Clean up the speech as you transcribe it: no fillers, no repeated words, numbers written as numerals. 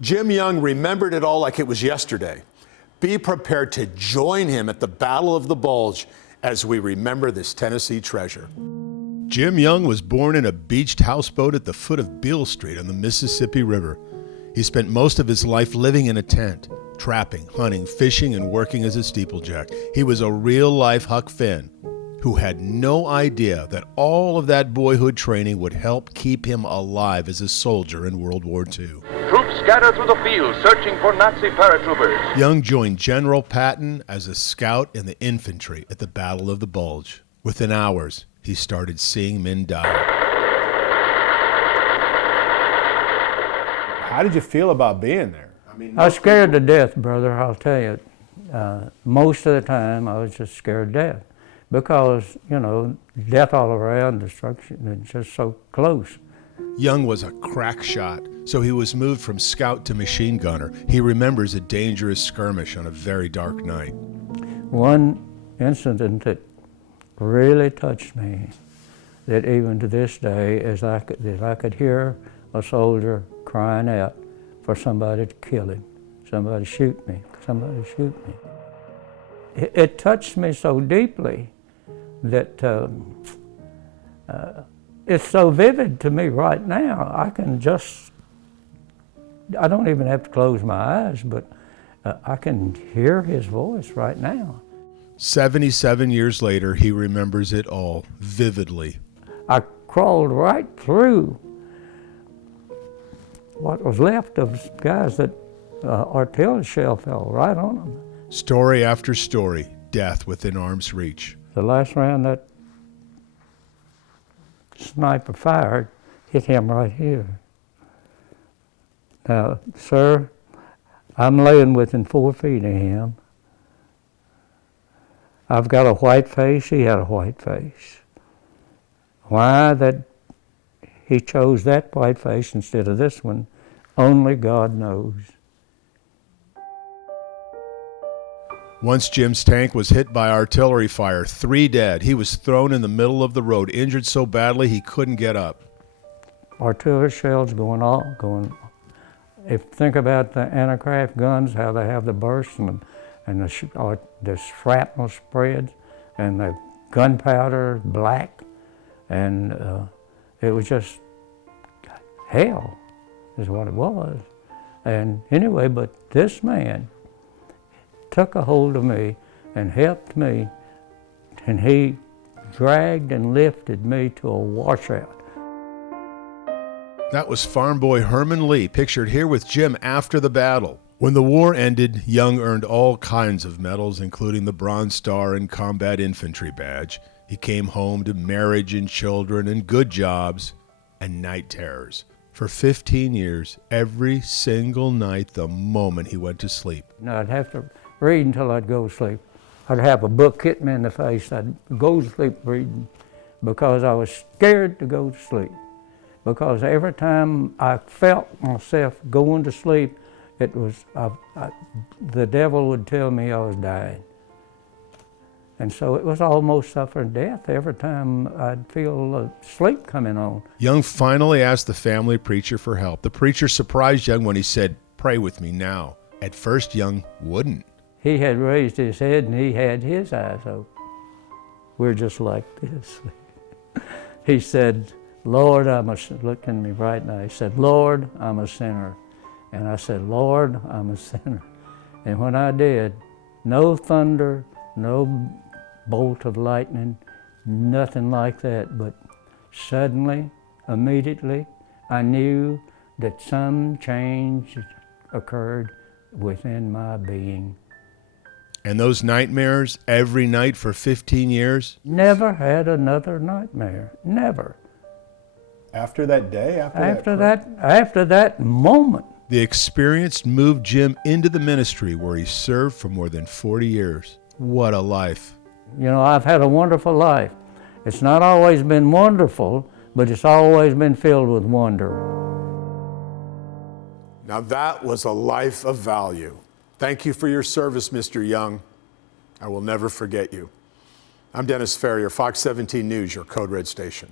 Jim Young remembered it all like it was yesterday. Be prepared to join him at the Battle of the Bulge as we remember this Tennessee treasure. Jim Young was born in a beached houseboat at the foot of Beale Street on the Mississippi River. He spent most of his life living in a tent, trapping, hunting, fishing, and working as a steeplejack. He was a real-life Huck Finn who had no idea that all of that boyhood training would help keep him alive as a soldier in World War II. Troops scatter through the field searching for Nazi paratroopers. Young joined General Patton as a scout in the infantry at the Battle of the Bulge. Within hours, he started seeing men die. How did you feel about being there? I was scared to death, brother, I'll tell you. Most of the time, I was just scared to death because, you know, death all around, destruction, it's just so close. Young was a crack shot, so he was moved from scout to machine gunner. He remembers a dangerous skirmish on a very dark night. One incident that really touched me, that even to this day, is I could hear a soldier crying out for somebody to kill him. Somebody shoot me, somebody shoot me. It touched me so deeply that it's so vivid to me right now. I don't even have to close my eyes, but I can hear his voice right now. 77 years later, he remembers it all vividly. I crawled right through what was left of guys that artillery shell fell right on them. Story after story, death within arm's reach. The last round that sniper fired hit him right here. Now, sir, I'm laying within 4 feet of him. I've got a white face, he had a white face. Why that he chose that white face instead of this one, only God knows. Once Jim's tank was hit by artillery fire, 3 dead. He was thrown in the middle of the road, injured so badly he couldn't get up. Artillery shells going. If you think about the anti-craft guns, how they have the bursts and the shrapnel spreads and the gunpowder black, and it was just hell is what it was. And anyway, but this man took a hold of me and helped me, and he dragged and lifted me to a washout. That was farm boy Herman Lee, pictured here with Jim after the battle. When the war ended, Young earned all kinds of medals, including the Bronze Star and Combat Infantry Badge. He came home to marriage and children and good jobs and night terrors. For 15 years, every single night, the moment he went to sleep. Now, I'd have to read until I'd go to sleep. I'd have a book hit me in the face. I'd go to sleep reading because I was scared to go to sleep. Because every time I felt myself going to sleep, it was the devil would tell me I was dying. And so it was almost suffering death every time I'd feel sleep coming on. Young finally asked the family preacher for help. The preacher surprised Young when he said, "Pray with me now." At first, Young wouldn't. He had raised his head and he had his eyes open. We're just like this. He said, "Lord, look at me right now." He said, "Lord, I'm a sinner." And I said, "Lord, I'm a sinner." And when I did, no thunder, no bolt of lightning, nothing like that, but suddenly, immediately, I knew that some change occurred within my being. And those nightmares every night for 15 years? Never had another nightmare, never. After that day? After that moment. The experience moved Jim into the ministry where he served for more than 40 years. What a life. You know, I've had a wonderful life. It's not always been wonderful, but it's always been filled with wonder. Now that was a life of value. Thank you for your service, Mr. Young. I will never forget you. I'm Dennis Ferrier, Fox 17 News, your Code Red station.